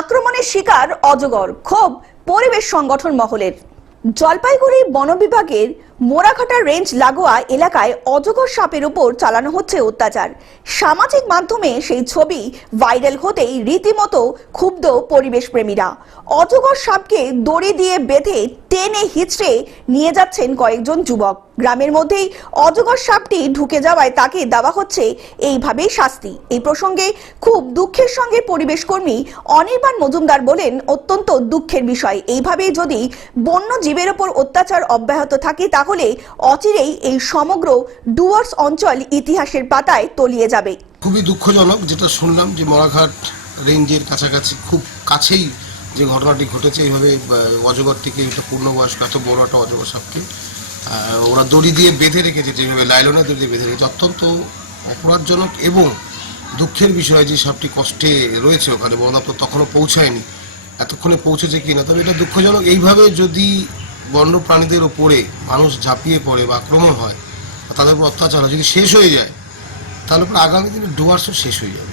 আক্রমণের শিকার অজগর ক্ষোভ পরিবেশ সংগঠন মহলের। জলপাইগুড়ি বন বিভাগের মোরাঘাটা রেঞ্জ লাগোয়া এলাকায় অজগর সাপের উপর চালানো হচ্ছে অত্যাচার। সামাজিক মাধ্যমে সেই ছবি ভাইরাল হতেই রীতিমতো ক্ষুব্ধ পরিবেশ প্রেমীরা অজগর সাপকে দড়ি দিয়ে বেঁধে টেনে হিচড়ে নিয়ে যাচ্ছেন কয়েকজন যুবক। গ্রামের মধ্যেই অজগর সাপটি ঢুকে যাওয়ায় তাকে দেওয়া হচ্ছে এইভাবেই শাস্তি। এই প্রসঙ্গে খুব দুঃখের সঙ্গে পরিবেশ কর্মী অনির্বাণ মজুমদার বলেন, অত্যন্ত দুঃখের বিষয়। এইভাবেই যদি বন্য জীবের ওপর অত্যাচার অব্যাহত থাকে, তাহলে অচিরেই এই সমগ্র ডুয়ার্স অঞ্চল ইতিহাসের পাতায় তলিয়ে যাবে। খুবই দুঃখজনক যেটা শুনলাম যে মরাঘাট রেঞ্জের কাছাকাছি খুব কাছেই যে ঘটনাটি ঘটেছে, এইভাবে অজগরটিকে, এটা পূর্ণবয়স্ক, এত বড় একটা অজগর সাপকে ওরা দড়ি দিয়ে বেঁধে রেখেছে, যেভাবে লাইলনের দড়ি দিয়ে বেঁধে রেখেছে, অত্যন্ত অপরাধজনক এবং দুঃখের বিষয় যে সাপটি কষ্টে রয়েছে ওখানে বন দপ্তর তখনও পৌঁছায়নি, এতক্ষণে পৌঁছেছে কি না? তবে এটা দুঃখজনক, এইভাবে যদি বন্য প্রাণীদের ওপরে মানুষ ঝাঁপিয়ে পড়ে বা আক্রমণ হয় তাদের উপর অত্যাচার হয়, যদি শেষ হয়ে যায়, তাহলে আগামী দিনে ডুয়ার্সও শেষ হয়ে যাবে।